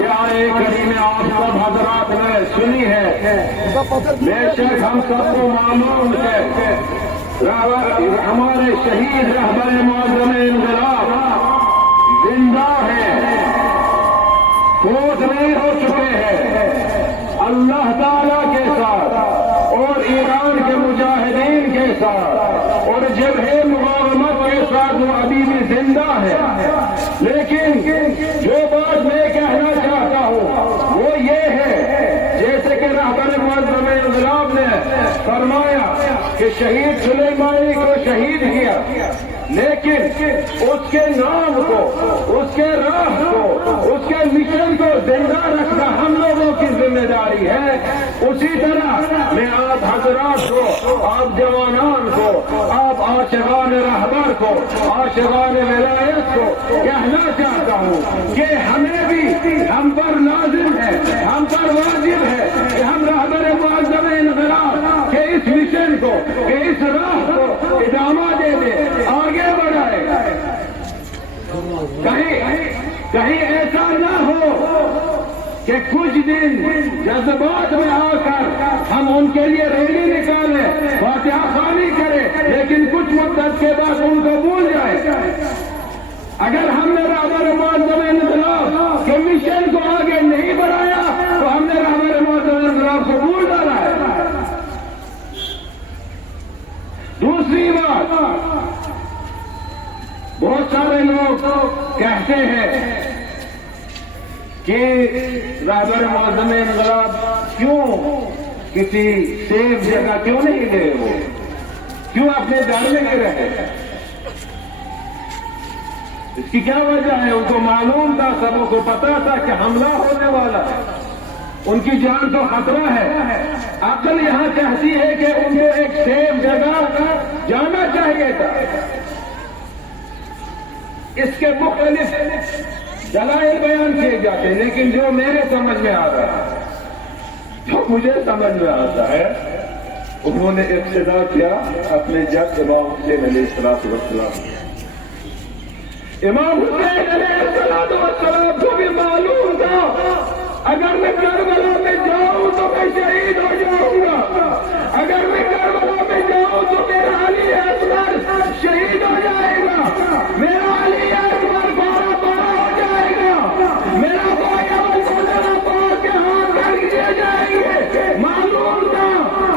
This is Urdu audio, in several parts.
کریم آپ سب حضرات نے سنی ہے، بے شک ہم سب کو معلوم ہے ہمارے شہید رہبر معظم انقلاب زندہ ہیں، فوت نہیں ہو چکے ہیں، اللہ تعالی کے ساتھ اور ایران کے مجاہدین کے ساتھ اور جبہے مقاومت کے ساتھ وہ ابھی بھی زندہ ہے۔ لیکن جو بات میں کہنا چاہتا ہوں وہ یہ ہے، جیسے کہ رہبر معظم انقلاب نے فرمایا کہ شہید سلیمانی کو شہید کیا، لیکن اس کے نام کو، اس کے راہ کو، اس کے مشن کو زندہ رکھنا ہم لوگوں کی ذمہ داری ہے۔ اسی طرح میں آپ حضرات کو، آپ جوانان کو، آپ عاشقان رہبر کو، عاشقان ولایت کو کہنا چاہتا ہوں کہ ہمیں بھی، ہم پر لازم ہے، ہم پر واجب ہے کہ ہم رہبر معظم انقلاب کے اس مشن کو، کہ اس راہ کو ادامہ دے دیں، آگے بڑھائے۔ کہیں ایسا نہ ہو کہ کچھ دن جذبات میں آ کر ہم ان کے لیے ریلی نکالیں، فاتحہ خوانی کریں، لیکن کچھ مدت کے بعد ان کو بھول جائیں۔ اگر ہم نے رہبر معظم انقلاب کے مشن کو آگے نہیں بڑھایا تو ہم نے رہبر معظم انقلاب کو بھول ڈالا ہے۔ دوسری بات، بہت سارے لوگ کہتے ہیں کہ رہبر معظم انقلاب کیوں کسی سیف جگہ کیوں نہیں گئے، وہ کیوں اپنے گھر میں گئے رہے؟ اس کی کیا وجہ ہے؟ ان کو معلوم تھا، سبوں کو پتا تھا کہ حملہ ہونے والا ہے، ان کی جان تو خطرہ ہے۔ عقل یہاں کہتی ہے کہ ان کو ایک سیف جگہ جانا چاہیے تھا۔ اس کے مختلف دلائل بیان کیے جاتے ہیں، لیکن جو میرے سمجھ میں آ رہا ہے، جو مجھے سمجھ میں آتا ہے، انہوں نے اقتدا کیا اپنے جد امام حسین علیہ السلام۔ امام حسین علیہ السلام کو بھی معلوم تھا اگر میں کربلا میں جاؤں تو میں شہید ہو جاؤں گا، اگر میں کربلا میں جاؤں تو میرا علی اکبر شہید ہو جائے گا، میرا علی اکبر بارہ بارہ ہو جائے گا، میرا بھائی پاک کے ہاتھ رکھ دیے جائیں گے۔ معلوم تھا،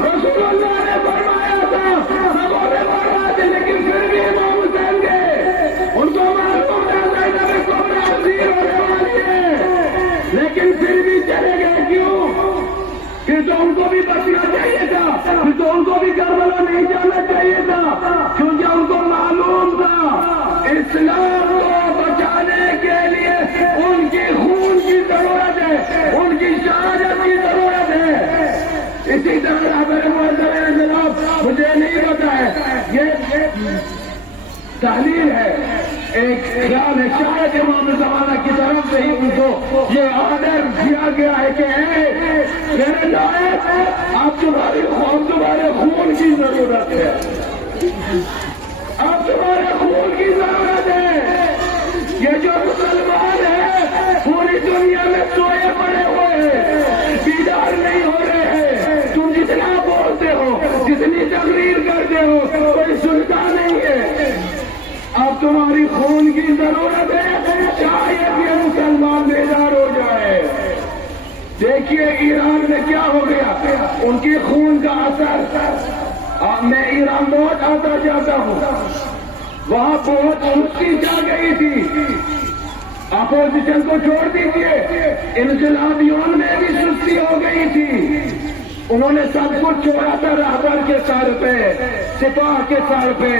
رسول اللہ نے فرمایا تھا، سبوں نے فرمایا تھا، لیکن پھر بھی امام حسین گئے۔ ان کو معلوم تھا زینب کبریٰ حاضر ہونے والی ہے، لیکن پھر بھی چلے گئے۔ کیوں؟ کہ تو ان کو بھی بچنا چاہیے تھا، کہ تو ان کو بھی کربلا نہیں جانا چاہیے تھا، کیونکہ ان کو معلوم تھا اسلام کو بچانے کے لیے ان کی خون کی ضرورت ہے، ان کی شہادت کی ضرورت ہے۔ اسی طرح رہبر معظم انقلاب، مجھے نہیں پتا ہے، یہ تحلیل ہے، ایک خیال ہے، شاید امام زمانہ کی طرف سے ہی ان کو یہ آرڈر دیا گیا ہے کہ میرے نائب، آپ تمہارے خون کی ضرورت ہے، آپ تمہارے خون کی ضرورت ہے۔ یہ جو مسلمان ہیں پوری دنیا میں سوئے پڑے ہوئے ہیں، بیدار نہیں ہو رہے ہیں، تم جتنا بولتے ہو، جتنی تقریر کرتے ہو، کوئی سنتا نہیں ہے۔ اب تمہاری خون کی ضرورت ہے، شاید یہ مسلمان بیدار ہو جائے۔ دیکھیے ایران میں کیا ہو گیا، ان کی خون کا اثر۔ میں ایران بہت آتا جاتا ہوں، وہاں بہت سستی چھا گئی تھی، اپوزیشن کو چھوڑ دیجیے، انقلابیوں میں بھی سستی ہو گئی تھی۔ انہوں نے سب کچھ چھوڑا تھا رہبر کے سر پہ، سپاہ کے سر پہ،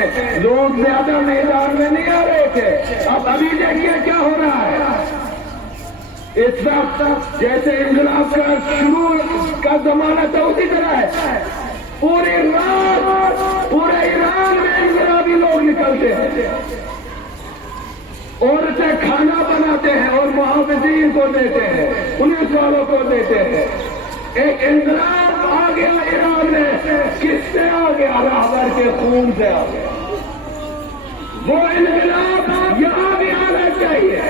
لوگ زیادہ میدان میں نہیں آ رہے تھے۔ اب ابھی دیکھیے کیا ہو رہا ہے، اس وقت جیسے انقلاب کا شروع کا زمانہ تھا اسی طرح ہے، پوری رات پورے ایران میں انقلابی لوگ نکلتے ہیں، عورتیں کھانا بناتے ہیں اور محافظین کو دیتے ہیں، پولیس والوں کو دیتے ہیں۔ ایک انقلاب آ گیا ایران میں، کس سے آ گیا؟ رہبر کے خون سے آ گیا۔ وہ انقلاب یہاں بھی آنا چاہیے۔